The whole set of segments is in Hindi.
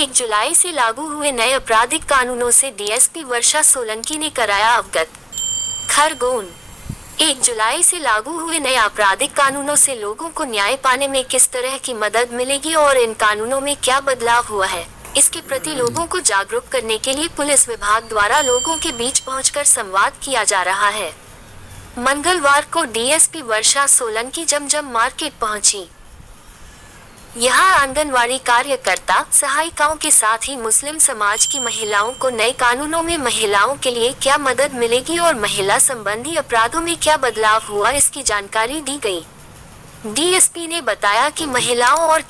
1 जुलाई से लागू हुए नए आपराधिक कानूनों से डीएसपी वर्षा सोलंकी ने कराया अवगत। खरगोन। 1 जुलाई से लागू हुए नए आपराधिक कानूनों से लोगों को न्याय पाने में किस तरह की मदद मिलेगी और इन कानूनों में क्या बदलाव हुआ है, इसके प्रति लोगों को जागरूक करने के लिए पुलिस विभाग द्वारा लोगों के बीच पहुंचकर संवाद किया जा रहा है। मंगलवार को डीएसपी वर्षा सोलंकी जमजम मार्केट पहुंची। यहाँ आंगनवाड़ी कार्यकर्ता सहायिकाओं के साथ ही मुस्लिम समाज की महिलाओं को नए कानूनों में महिलाओं के लिए क्या मदद मिलेगी और महिला संबंधी अपराधों में क्या बदलाव हुआ, इसकी जानकारी दी गई। डीएसपी ने बताया कि महिलाओं और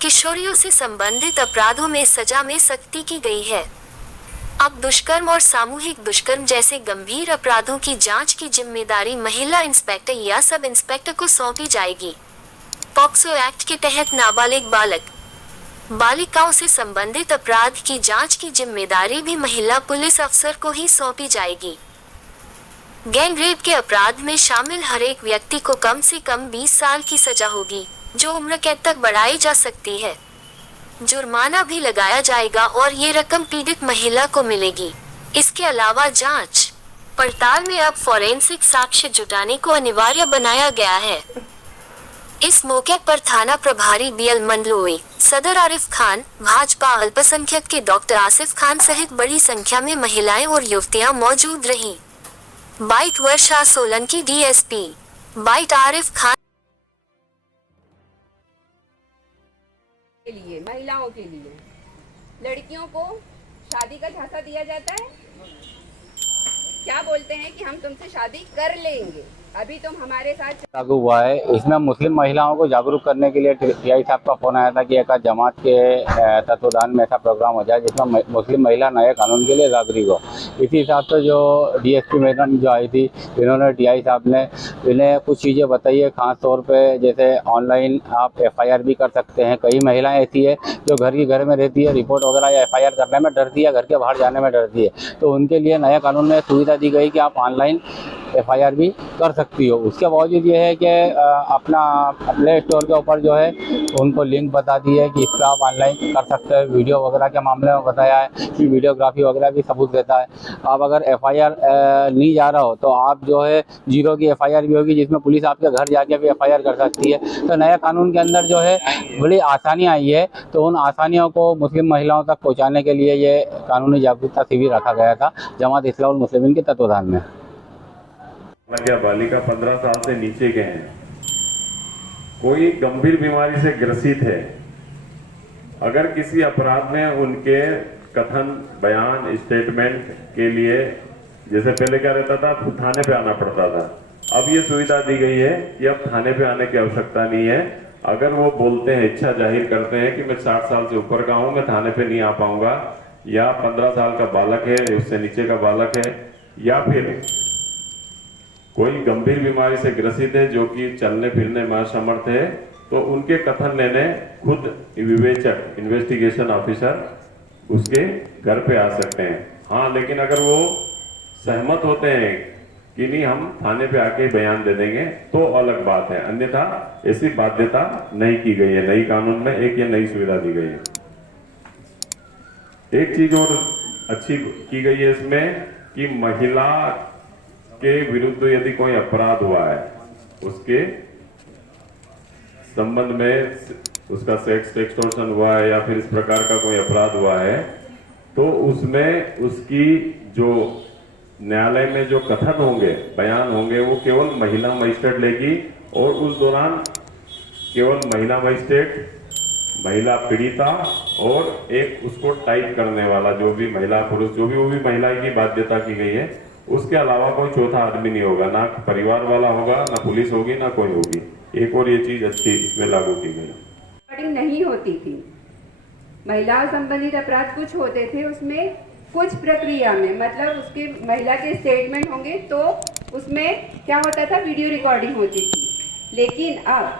किशोरियों से संबंधित अपराधों में सजा में सख्ती की गई है। अब दुष्कर्म और सामूहिक दुष्कर्म जैसे गंभीर अपराधों की जांच की जिम्मेदारी महिला इंस्पेक्टर या सब इंस्पेक्टर को सौंपी जाएगी। पॉक्सो एक्ट के तहत नाबालिग बालिकाओं से संबंधित अपराध की जांच की जिम्मेदारी भी महिला पुलिस अफसर को ही सौंपी जाएगी। गैंग रेप के अपराध में शामिल हर एक व्यक्ति को कम से कम 20 साल की सजा होगी, जो उम्र कैद तक बढ़ाई जा सकती है। जुर्माना भी लगाया जाएगा और ये रकम पीड़ित महिला को मिलेगी। इसके अलावा जांच पड़ताल में अब फॉरेंसिक साक्ष्य जुटाने को अनिवार्य बनाया गया है। इस मौके पर थाना प्रभारी बीएल मंडलोई, सदर आरिफ खान, भाजपा अल्पसंख्यक के डॉक्टर आसिफ खान सहित बड़ी संख्या में महिलाएं और युवतियां मौजूद रहीं। बाइट वर्षा सोलंकी डीएसपी, बाइट आरिफ खान। के लिए महिलाओं के लिए लड़कियों को शादी का झांसा दिया जाता है। क्या बोलते हैं कि हम तुमसे शादी कर लेंगे, अभी तुम हमारे साथ लागू हुआ है। इसमें मुस्लिम महिलाओं को जागरूक करने के लिए टीआई साहब का फोन आया था कि एक जमात के तत्वाधान में ऐसा प्रोग्राम हो जाए जिसमें मुस्लिम महिला नए कानून के लिए जागरूक हो। इसी हिसाब से जो डीएसपी मैडम जो आई थी, इन्होंने टीआई साहब ने इन्हें कुछ चीज़ें बताई है। खास तौर पे जैसे ऑनलाइन आप एफआईआर भी कर सकते हैं। कई महिलाएँ ऐसी है जो घर में रहती है, रिपोर्ट वगैरह या एफआईआर करने में डरती है, घर के बाहर जाने में डरती है, तो उनके लिए नए कानून में सुविधा दी गई कि आप ऑनलाइन एफआईआर भी कर सकती हो। उसके बावजूद ये है कि अपना प्ले स्टोर के ऊपर जो है उनको लिंक बता दी है कि इस पर आप ऑनलाइन कर सकते हैं। वीडियो वगैरह के मामले में बताया है कि वीडियोग्राफी वगैरह भी सबूत देता है। आप अगर एफआईआर नहीं जा रहा हो तो आप जो है 0 की एफआईआर भी होगी, जिसमें पुलिस आपके घर जाके भी एफआईआर कर सकती है। तो नया कानून के अंदर जो है बड़ी आसानी आई है, तो उन आसानियों को मुस्लिम महिलाओं तक पहुँचाने के लिए ये कानूनी जागरूकता शिविर रखा गया था जमात इस्लाहुल मुस्लिमीन के तत्वाधान में। क्या बालिका 15 साल से नीचे के हैं, कोई गंभीर बीमारी से ग्रसित है, अगर किसी अपराध में उनके कथन, बयान, स्टेटमेंट के लिए जैसे पहले क्या रहता था, थाने पे आना पड़ता था, अब ये सुविधा दी गई है कि अब थाने पे आने की आवश्यकता नहीं है। अगर वो बोलते हैं, इच्छा जाहिर करते हैं कि मैं 60 साल से ऊपर का हूं, मैं थाने पे नहीं आ पाऊंगा, या 15 साल का बालक है, उससे नीचे का बालक है, या फिर कोई गंभीर बीमारी से ग्रसित है जो कि चलने फिरने में असमर्थ है, तो उनके कथन लेने खुद विवेचक, इन्वेस्टिगेशन ऑफिसर उसके घर पे आ सकते हैं। हाँ, लेकिन अगर वो सहमत होते हैं कि नहीं हम थाने पे आके बयान दे देंगे तो अलग बात है, अन्यथा ऐसी बाध्यता नहीं की गई है नई कानून में। एक ये नई सुविधा दी गई है। एक चीज और अच्छी की गई है इसमें कि महिला के विरुद्ध यदि कोई अपराध हुआ है, उसके संबंध में उसका सेक्स एक्सटॉर्शन हुआ है या फिर इस प्रकार का कोई अपराध हुआ है, तो उसमें उसकी जो न्यायालय में जो कथन होंगे, बयान होंगे, वो केवल महिला मजिस्ट्रेट लेगी और उस दौरान केवल महिला मजिस्ट्रेट, महिला पीड़िता और एक उसको टाइप करने वाला जो भी महिला पुरुष जो भी, वो भी महिला की बाध्यता की गई है। उसके अलावा कोई चौथा आदमी नहीं होगा, ना परिवार वाला होगा, ना पुलिस होगी, ना कोई होगी। एक और ये चीज अच्छी इसमें लागू की गई। रिकॉर्डिंग नहीं होती थी, महिलाओं संबंधित अपराध कुछ होते थे, उसमें कुछ प्रक्रिया में मतलब उसके महिला के स्टेटमेंट होंगे तो उसमें क्या होता था, वीडियो रिकॉर्डिंग होती थी। लेकिन अब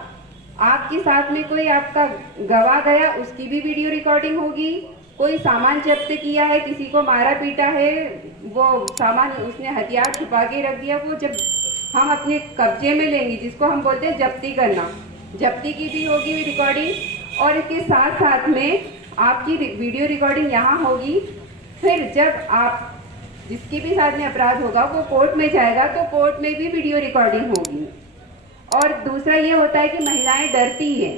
आपके साथ में कोई आपका गवाह गया, उसकी भी वीडियो रिकॉर्डिंग होगी। कोई सामान जब्त किया है, किसी को मारा पीटा है, वो सामान उसने हथियार छुपा के रख दिया, वो जब हम अपने कब्जे में लेंगे, जिसको हम बोलते हैं जब्ती करना, जब्ती की भी होगी रिकॉर्डिंग। और इसके साथ साथ में आपकी वीडियो रिकॉर्डिंग यहाँ होगी। फिर जब आप जिसके भी साथ में अपराध होगा वो कोर्ट में जाएगा तो कोर्ट में भी वीडियो रिकॉर्डिंग होगी। और दूसरा ये होता है कि महिलाएं डरती हैं।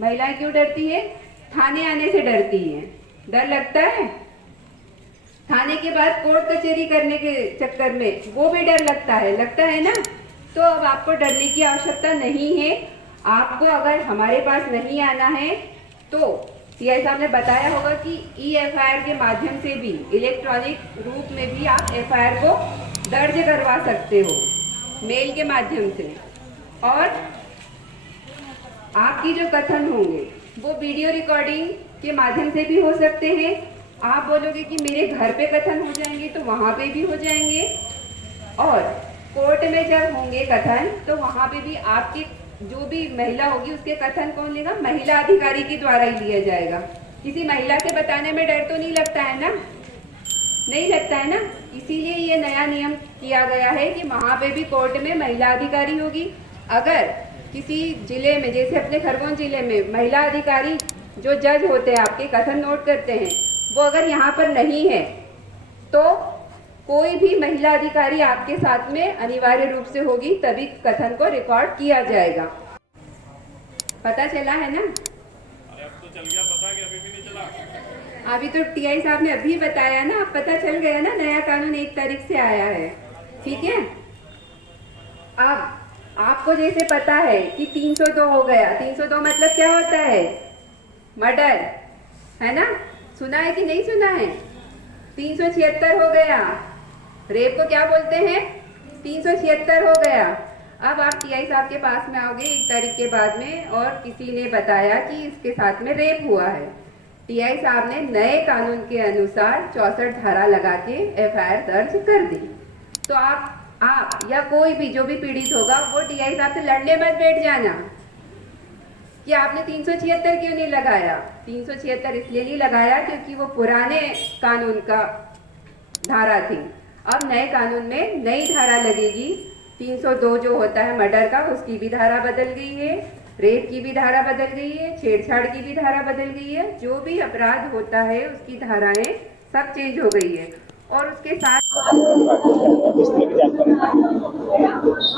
महिलाएं क्यों डरती है? थाने आने से डरती हैं। डर लगता है, थाने के बाद कोर्ट कचहरी करने के चक्कर में वो भी डर लगता है ना। तो अब आपको डरने की आवश्यकता नहीं है। आपको अगर हमारे पास नहीं आना है तो सीआई साहब ने बताया होगा कि EFIR के माध्यम से भी, इलेक्ट्रॉनिक रूप में भी आप FIR को दर्ज करवा सकते हो, मेल के माध्यम से। और आपकी जो कथन होंगे वो वीडियो रिकॉर्डिंग के माध्यम से भी हो सकते हैं। आप बोलोगे कि मेरे घर पे कथन हो जाएंगे तो वहाँ पे भी हो जाएंगे। और कोर्ट में जब होंगे कथन तो वहाँ पे भी आपकी जो भी महिला होगी उसके कथन कौन लेगा? महिला अधिकारी के द्वारा ही लिया जाएगा। किसी महिला के बताने में डर तो नहीं लगता है ना? नहीं लगता है ना? इसीलिए ये नया नियम किया गया है कि वहाँ पे भी कोर्ट में महिला अधिकारी होगी। अगर किसी जिले में, जैसे अपने खरगोन जिले में, महिला अधिकारी जो जज होते हैं आपके कथन नोट करते हैं, वो अगर यहाँ पर नहीं है तो कोई भी महिला अधिकारी आपके साथ में अनिवार्य रूप से होगी, तभी कथन को रिकॉर्ड किया जाएगा। पता चला है ना? अरे अब तो चल गया पता, कि अभी भी नहीं चला? अभी तो टीआई साहब ने अभी बताया ना, अब पता चल गया ना, नया कानून 1 तारीख से आया है। ठीक है, अब आपको जैसे पता है कि 302 हो गया। 302 मतलब क्या होता है? मर्डर, है ना? सुना है कि नहीं सुना है? 376 हो गया। रेप को क्या बोलते हैं? 376 हो गया। अब आप टीआई साहब के पास में आओगे 1 तारीख के बाद में और किसी ने बताया कि इसके साथ में रेप हुआ है। टीआई साहब ने नए कानून के अनुसार 64 धारा लगा के FIR दर्ज कर दी। तो आप या कोई भी जो भी पीड़ित होगा वो टीआई साहब से लड़ने मत बैठ जाना कि आपने 376 क्यों नहीं लगाया। 376 इसलिए नहीं लगाया क्योंकि वो पुराने कानून का धारा थी। अब नए कानून में नई धारा लगेगी। 302 जो होता है मर्डर का, उसकी भी धारा बदल गई है, रेप की भी धारा बदल गई है, छेड़छाड़ की भी धारा बदल गई है। जो भी अपराध होता है उसकी धाराएं सब चेंज हो गई है। और उसके साथ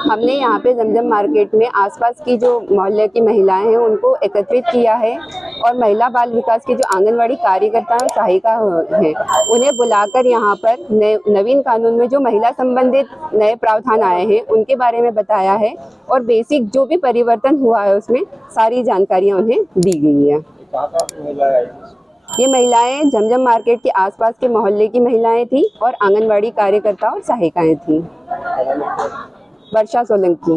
हमने यहाँ पे जमजम मार्केट में आसपास की जो मोहल्ले की महिलाएं हैं उनको एकत्रित किया है और महिला बाल विकास के जो आंगनवाड़ी कार्यकर्ता हैं, सहायिका हैं, उन्हें बुलाकर यहाँ पर नवीन कानून में जो महिला संबंधित नए प्रावधान आए हैं उनके बारे में बताया है और बेसिक जो भी परिवर्तन हुआ है उसमें सारी जानकारियाँ उन्हें दी गई है। ये महिलाएं जमजम मार्केट के आसपास के मोहल्ले की महिलाएं थी और आंगनवाड़ी कार्यकर्ता और सहायिकाएं थी। वर्षा सोलंकी।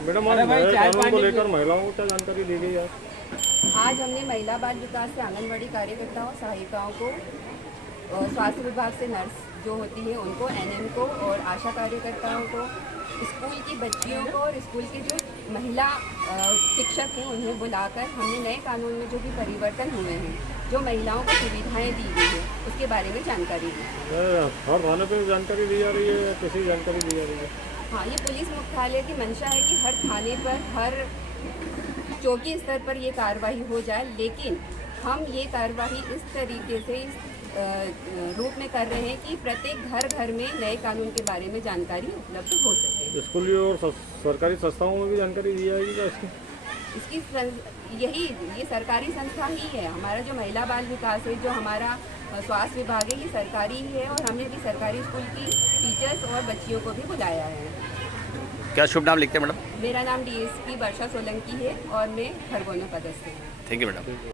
मैडम, कानून को लेकर महिलाओं को क्या जानकारी दी गई है? आज हमने महिला बाल विकास से आंगनवाड़ी कार्यकर्ताओं सहायिकाओं को, स्वास्थ्य विभाग से नर्स जो होती है उनको, NM को और आशा कार्यकर्ताओं को, स्कूल की बच्चियों को और स्कूल के जो महिला शिक्षक हैं उन्हें बुलाकर हमने नए कानून में जो भी परिवर्तन हुए हैं, जो महिलाओं को सुविधाएं दी गई है उसके बारे में जानकारी दी। हर थाने पे जानकारी दी जा रही है, कैसी जानकारी दी जा रही है? हाँ, ये पुलिस मुख्यालय की मंशा है कि हर थाने पर, हर चौकी स्तर पर ये कार्रवाई हो जाए, लेकिन हम ये कार्रवाई इस तरीके से इस रूप में कर रहे हैं कि प्रत्येक घर में नए कानून के बारे में जानकारी उपलब्ध हो सके। स्कूल और सरकारी संस्थाओं में भी जानकारी दी जाएगी क्या इसकी? ये सरकारी संस्था ही है। हमारा जो महिला बाल विकास है, जो हमारा स्वास्थ्य विभाग है, ये सरकारी ही है और हमने भी सरकारी स्कूल की टीचर्स और बच्चियों को भी बुलाया है। क्या शुभ नाम लिखते हैं मैडम? मेरा नाम DSP वर्षा सोलंकी है और मैं खरगोन में पदस्थ हूँ। Thank you madam.